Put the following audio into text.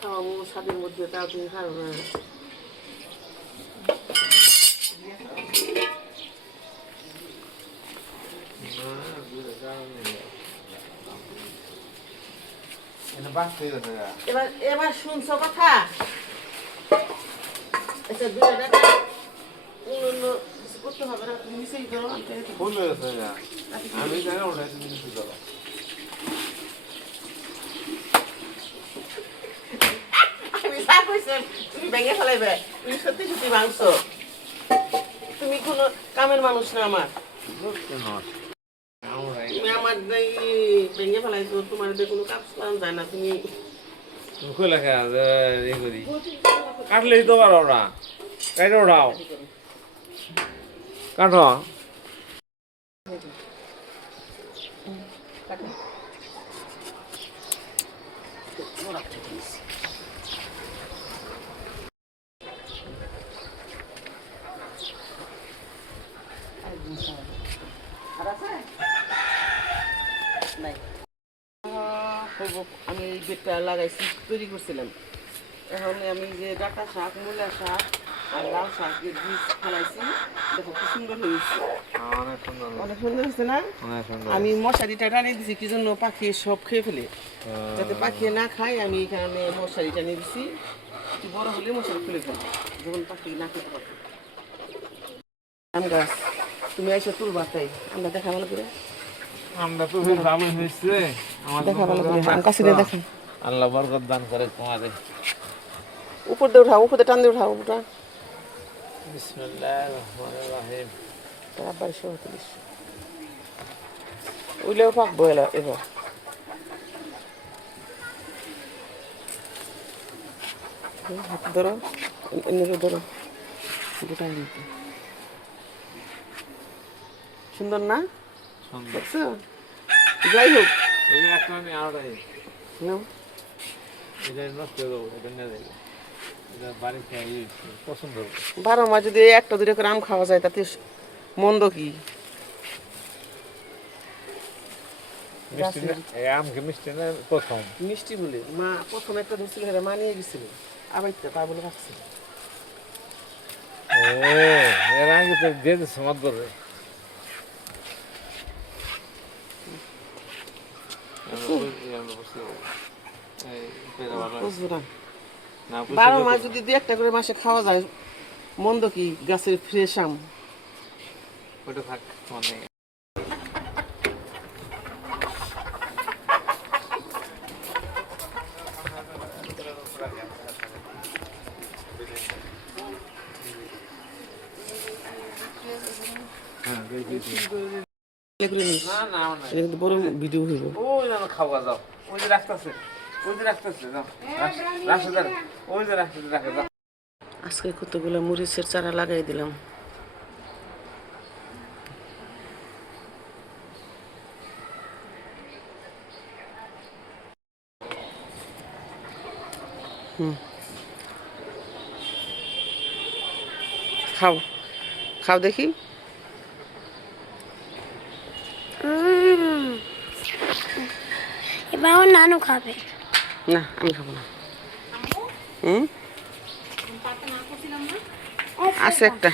খাওয়াবো স্বাদের মধ্যে তাও তুমি খাও না। এবার এবার শুনছো কথা আচ্ছা 2 টাকা অন্য কিছু করতে হবে না তুমি মিশে করো আমি জানি ওটা তুমি কিছু করো আমি যা কইছি তুমি ভেঙে ফেলাইবে তুমি সত্যি সত্যি ভাঙছো তুমি কোনো কামের মানুষ না আমার তুমি আমার ভেঙে ফেলাইছো তোমার কোনো কাজ কাম যায় না তুমি কাটলেই তো পারো না কাটে ওঠাও কাটো আমি এই বেডটা লাগাইছি তৈরি করছিলাম এখন আমি যে ডাঁটা শাক মূলা শাক আর লাল শাকের বীজ ফেলাইছি দেখো কি সুন্দর হয়েছে অনেক সুন্দর হয়েছে না আমি মশারিটা টানিয়ে দিছি কি জন্য পাখি সব খেয়ে ফেলে যাতে পাখি না খায় আমি এখানে মশারি টানিয়ে দিছি একটু বড় হলে মশারি খুলে ফেলবো যখন পাখি না খেতে পারবে আম গাছ তুমি এসে তুলবা তাই আমরা দেখা ভালো করে আমরা তো ভালো হয়েছে দেখা ভালো করে আম কাছে দেখেন আল্লাহ বরকত দান করে তোমাদের উপর দিয়ে উঠাও উপর দিয়ে টান দিয়ে উঠাও ওটা বিসমিল্লাহির রহমানির রহিম তারপর 37 উইলেও পাকবো এবার হাত ধরো এনে ধরো দুটা নিতে সুন্দর না দেখছো যাই হোক এই একটা নিয়ে আড়াই নাও এটা নষ্ট করে দেবো এটা নিয়ে দেবো এটা বাড়িতে পছন্দ হবে 12 মাস যদি একটা দুটো করে আম খাওয়া যায় তাতে মন্দ কি আমকে মিষ্টি না প্রথম মিষ্টি বলে মা প্রথম একটা ধরছিল সেটা মানিয়ে গেছিল আবার তা বলে রাখছিল ও এর আগে তো দিয়ে দিচ্ছে মত করে বুঝবো না 12 মাস যদি 2 একটা করে মাসে খাওয়া যায় মন্দ কি গাছের ফ্রেশ আম ওটা থাক মানে বড় ভিডিও হইব ওই না খাওয়া যাও ওই যে রাখতেছে যাও রাস্তা ওই যে রাখা যাও আজকে কতগুলো মরিচের চারা লাগাই দিলাম খাও খাও দেখি এবার আমার নানু খাবে না আমি খাবো না আছে একটা